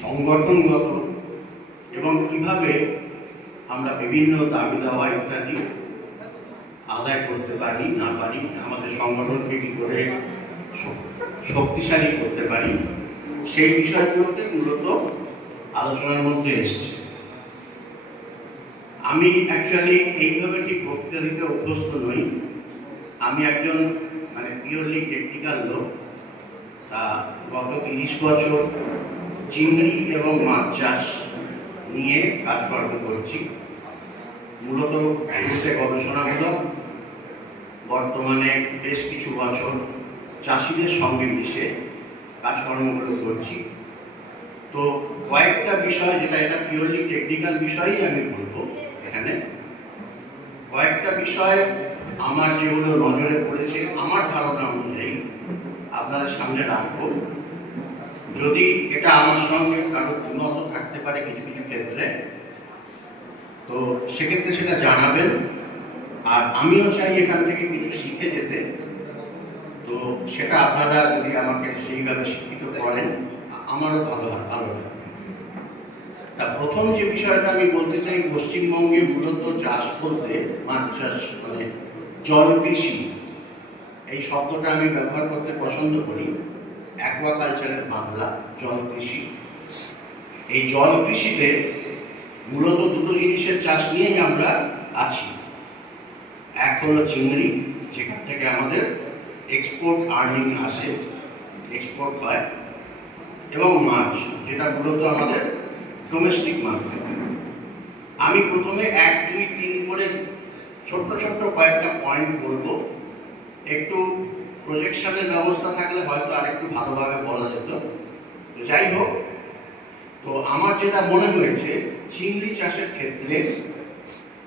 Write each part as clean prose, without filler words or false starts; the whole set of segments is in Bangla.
সংগঠনগত এবং কিভাবে আমরা বিভিন্ন দাবি দাওয়া ইত্যাদি আদায় করতে পারি না পারি, আমাদের সংগঠনকে কী করে শক্তিশালী করতে পারি, সেই বিষয়গুলোতে মূলত আলোচনার মধ্যে এসছে। আমি অ্যাকচুয়ালি এইভাবে ঠিক বক্তৃতা দিতে অভ্যস্ত নই। আমি একজন পিওরলি টেকনিক্যাল লোক। তা গত 30 বছর চিংড়ি এবং মাছ চাষ নিয়ে কাজকর্ম করছি। মূলত শুরুতে গবেষণামূলক, বর্তমানে বেশ কিছু বছর চাষিদের সঙ্গে মিশে কাজকর্মগুলো করছি। তো কয়েকটা বিষয়, যেটা এটা পিওরলি টেকনিক্যাল বিষয়ই আমি বলবো এখানে, কয়েকটা বিষয় আমার যেগুলো নজরে পড়েছে আমার ধারণা অনুযায়ী আপনাদের সামনে রাখবো। যদি এটা আমার সঙ্গে কারো উন্নত থাকতে পারে কিছু কিছু ক্ষেত্রে, তো সেক্ষেত্রে সেটা জানাবেন। আর আমিও চাই এখান থেকে কিছু শিখে যেতে। তো সেটা আপনারা যদি আমাকে সেইভাবে শিক্ষিত করেন আমারও ভালো লাগবে। তা প্রথম যে বিষয়টা আমি বলতে চাই, পশ্চিমবঙ্গে মূলত চাষ বলতে মাছ চাষ জল কৃষি, এই শব্দটা আমি ব্যবহার করতে পছন্দ করি। অ্যাকোয়াকালচারের বাংলা জল কৃষি। এই জল কৃষিতে মূলত দুটো জিনিসের চাষ নিয়েই আমরা আছি। এক হলো চিংড়ি, যেখান থেকে আমাদের এক্সপোর্ট আর্নিং আসে, এক্সপোর্ট হয়, এবং মাছ, যেটা মূলত আমাদের ডোমেস্টিক মার্কেট। আমি প্রথমে 1, 2, 3 করে ছোট্ট ছোট্ট কয়েকটা পয়েন্ট বলবো। একটু প্রজেকশনের ব্যবস্থা থাকলে হয়তো আরেকটু ভালোভাবে বলা যেত। তো যাই হোক, তো আমার যেটা মনে হয়েছে, চিংড়ি চাষের ক্ষেত্রে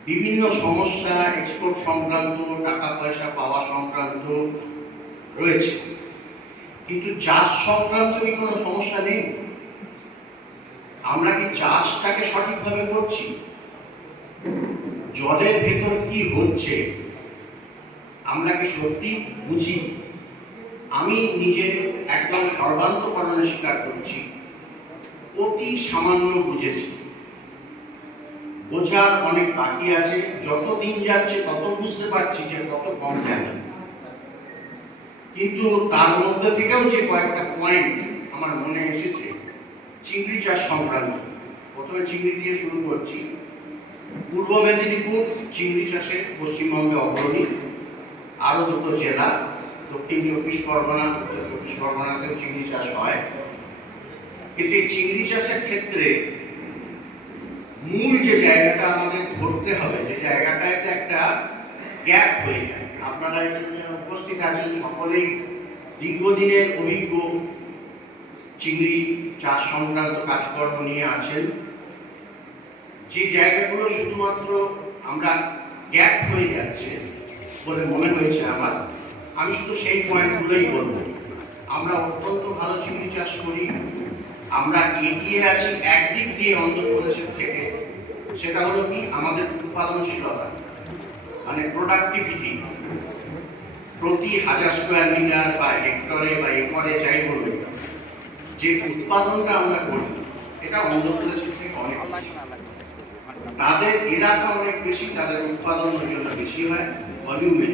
বিভিন্ন সমস্যা এক্সপোর্ট সংক্রান্ত, টাকা পয়সা পাওয়া সংক্রান্ত রয়েছে, কিন্তু চাষ সংক্রান্ত কি কোনো সমস্যা নেই? আমরা কি চাষটাকে সঠিকভাবে করছি? জলের ভেতর কি হচ্ছে আমরা কি সত্যি বুঝি? আমি নিজে একদম সর্বান্তকরণে স্বীকার করছি, অতি সামান্য বুঝেছি। বোঝার অনেক বাকি আছে। যত দিন যাচ্ছে তত বুঝতে পারছি যে কত কম জানি। কিন্তু তার মধ্যে থেকেও যে কয়েকটা পয়েন্ট আমার মনে এসেছে চিংড়ি চাষ সংক্রান্ত। প্রথমে চিংড়ি দিয়ে শুরু করছি। পূর্ব মেদিনীপুর চিংড়ি চাষে পশ্চিমবঙ্গে অগ্রণী। আরও দুটো জেলা, দক্ষিণ 24 পরগনা, উত্তর 24 পরগনাতেও চিংড়ি চাষ হয়। কিন্তু এই চিংড়ি চাষের ক্ষেত্রে মূল যে জায়গাটা আমাদের ধরতে হবে, যে জায়গাটাতে একটা গ্যাপ হয়ে যায়। আপনারা এখানে উপস্থিত আছেন, সকলেই দীর্ঘদিনের অভিজ্ঞ চিংড়ি চাষ সংক্রান্ত কাজকর্ম নিয়ে আছেন। যে জায়গাগুলো শুধুমাত্র আমরা গ্যাপ হয়ে যাচ্ছে বলে মনে হয়েছে আমার, আমি শুধু সেই পয়েন্টগুলোই বলবো। আমরা অত্যন্ত ভালো চিংড়ি চাষ করি, আমরা এগিয়ে আছি একদিক দিয়ে অন্ধ্রপ্রদেশের থেকে। সেটা হলো কি, আমাদের উৎপাদনশীলতা, প্রোডাক্টিভিটি। প্রতি 1000 স্কোয়ার মিটার বা হেক্টরে বা একরে যাই বলুন, যে উৎপাদনটা আমরা করি, এটা অন্ধ্রপ্রদেশের থেকে অনেক বেশি। তাদের এলাকা অনেক বেশি, তাদের উৎপাদন ওই জন্য বেশি হয় ভলিউমে।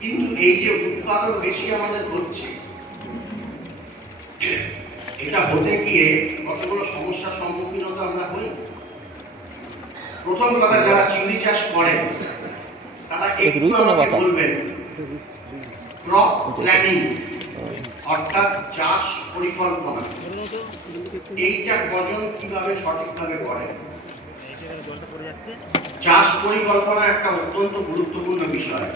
কিন্তু এই যে উৎপাদন বেশি আমাদের হচ্ছে, এটা হতে গিয়ে কতগুলো সমস্যার সম্মুখীন হতে আমরা হই। প্রথম কথা, যারা চিংড়ি চাষ করেন তারা একটু আমাকে বলবেন ক্রপ প্ল্যানিং, অর্থাৎ চাষ পরিকল্পনা, এইটা কজন কিভাবে সঠিকভাবে করেন? চাষ পরিকল্পনা একটা অত্যন্ত গুরুত্বপূর্ণ বিষয়।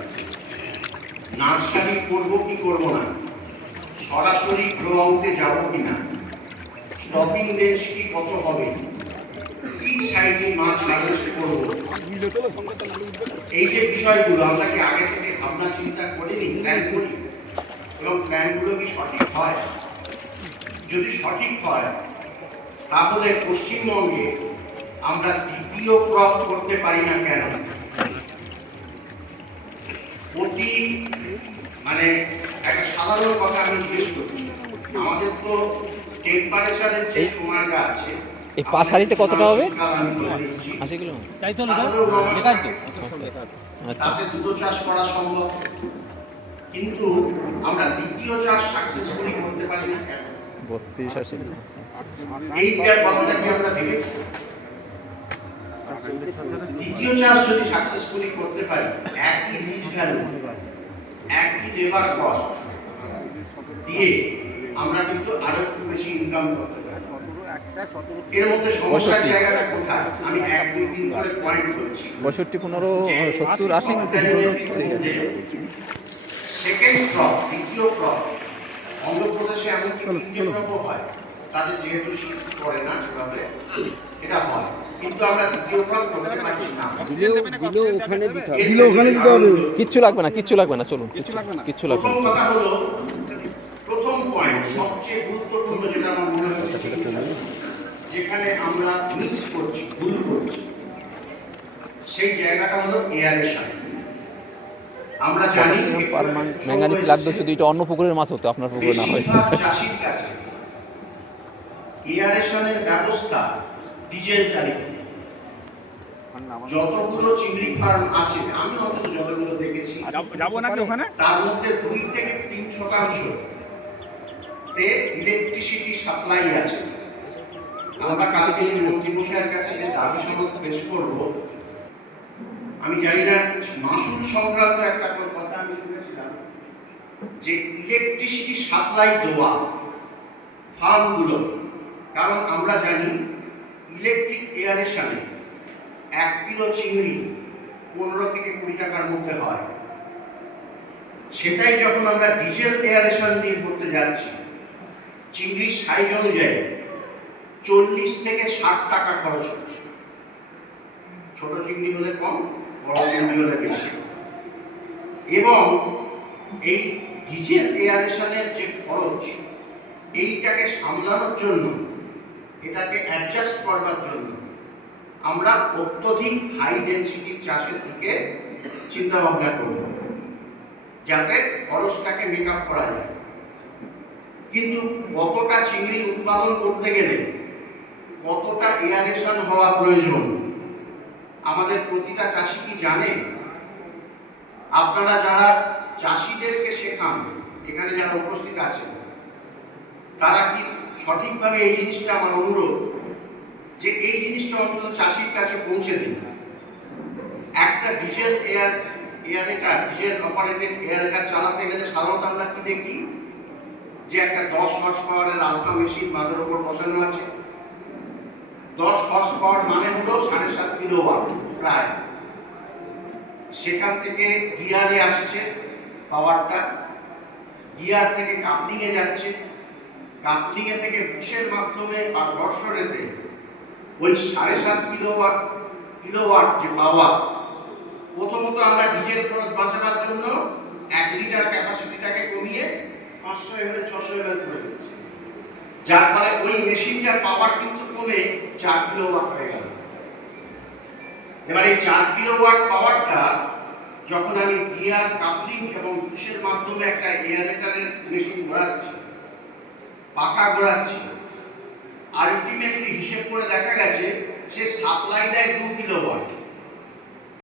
নার্সারি করব কি করব না, সরাসরি গ্রো আউটে যাব কিনা, স্টকিং রেঞ্জ কি কত হবে, কি সাইজে মাছ হারভেস্ট করব, এই যে বিষয়গুলো আমরা কি আগে থেকে ভাবনা চিন্তা করিনি, প্ল্যান করি, এবং প্ল্যানগুলো কি সঠিক হয়? যদি সঠিক হয় তাহলে পশ্চিমবঙ্গে আমরা দ্বিতীয় ক্রপ করতে পারি না কেন? প্রতি একটা সাধারণ কথা আমি জিজ্ঞেস করছি, আমাদের তো টেম্পারেচারের যে সময়টা আছে, এই পাঁচ হাঁড়িতে কতটা হবে? আমি বলে দিচ্ছি, 80 কিলো। তাহলেও 9 মাস লাগে। তাতে দুটো চাষ করা সম্ভব, কিন্তু আমরা দ্বিতীয় চাষ সাকসেসফুলি করতে পারি না কেন? 32-80 কিলো। এইটার কথাটা কি আমরা দেখেছি? দ্বিতীয় চাষ যদি সাকসেসফুলি করতে পারি, একই বীজ ভ্যালু, একই লেবার কস্ট দিয়ে আমরা কিন্তু আরো একটু বেশি ইনকাম করতে পারি। এর মধ্যে সমস্যার জায়গাটা কোথায়? আমি 1-2-3 করে পয়েন্ট বলছি। 62, 15, 70, 80। সেকেন্ড ক্রপ, দ্বিতীয় ক্রপ, অন্ধ্রপ্রদেশে এমন তিনটে ক্রপও হয়, তাদের যেহেতু শিক্ষা করে না সেভাবে এটা হয়, কিন্তু আমরা দ্বিতীয় ক্রপ করতে পারছি না। কিচ্ছু লাগবে না, কিচ্ছু লাগবে না, চলুন, কিচ্ছু লাগবে প্রথম না। কথা হলো, প্রথম পয়েন্ট সবচেয়ে গুরুত্বপূর্ণ যেটা আমার মনে হচ্ছে, যেখানে আমরা মিস করছি, ভুল করছি, সেই জায়গাটা হলো এয়ারেশন। আমরা জানি ম্যাঙ্গানিজ লাগতো যদি এটা অন্য পুকুরের মাছ হতো, আপনার পুকুরে না হয়। চাষির কাছে এয়ারেশনের ব্যবস্থা ডিজেল চালিত। যতগুলো চিংড়ি ফার্ম আছে, আমি অন্তত যতগুলো দেখেছি, তার মধ্যে 2 থেকে 3% তে ইলেকট্রিসিটি সাপ্লাই আছে। আমরা কালকে মন্ত্রী মশাইয়ের কাছে যে দাবি সনদ পেশ করব, আমি জানি না মাসুল সংক্রান্ত একটা কথা আমি শুনেছিলাম যে ইলেকট্রিসিটি সাপ্লাই দেওয়া ফার্মগুলো, কারণ আমরা জানি ইলেকট্রিক এয়ারেশনে 1 কিলো চিংড়ি 15 থেকে 20 টাকার মধ্যে হয়। সেটাই যখন আমরা ডিজেল এয়ারেশন দিয়ে করতে যাচ্ছি, চিংড়ির সাইজ অনুযায়ী 40 থেকে 60 টাকা খরচ হচ্ছে। ছোট চিংড়ি হলে কম, বড় চিংড়ি হলে বেশি। এবং এই ডিজেল এয়ারেশনের যে খরচ, এইটাকে সামলানোর জন্য, এটাকে অ্যাডজাস্ট করবার জন্য আমরা অত্যধিক হাই ডেন্সিটির চাষের দিকে চিন্তা ভাবনা করব, যাতে খরচটাকে মেক আপ করা যায়। কিন্তু কতটা চিংড়ি উৎপাদন করতে গেলে কতটা এয়ারেশন হওয়া প্রয়োজন, আমাদের প্রতিটা চাষি কি জানে? আপনারা যারা চাষিদেরকে শেখান, এখানে যারা উপস্থিত আছেন, তারা কি সঠিকভাবে এই জিনিসটা, আমার অনুরোধ যে এই জিনিসটা অন্তত চাষির কাছে পৌঁছে দিন। একটা diesel aerator, diesel operated aerator চালাতে গেলে সাধারণত আমরা কি দেখি, যে একটা 10 হর্স পাওয়ারের আলফা মেশিন বাঁধের উপর বসানো আছে। 10 হর্স পাওয়ার মানে হলো 7.5 কিলোওয়াট প্রায়। সেখান থেকে গিয়ারে আসছে পাওয়ারটা, গিয়ার থেকে কাপলিংয়ে যাচ্ছে, কাপলিংয়ে থেকে বুশের মাধ্যমে বা ঘর্ষণেতে ওই 7.5 কিলোওয়াট যে পাওয়ার, প্রথমত আমরা ডিজেল খরচ বাঁচানোর জন্য 1 লিটার ক্যাপাসিটিটাকে কমিয়ে 500 ml 600 ml করে দিচ্ছি, যার ফলে ওই মেশিনটার পাওয়ার কিন্তু কমে 4 কিলোওয়াট হয়ে গেল। এবার এই 4 কিলোওয়াট পাওয়ারটা যখন আমি গিয়ার, কাপলিং এবং বুশের মাধ্যমে একটা এয়ারেটারের মেশিন ঘোরাচ্ছি, পাখা ঘোরাচ্ছি, আলটিমেটলি হিসেব করে দেখা গেছে সে সাপ্লাই দেয় 2 কিলোওয়াট।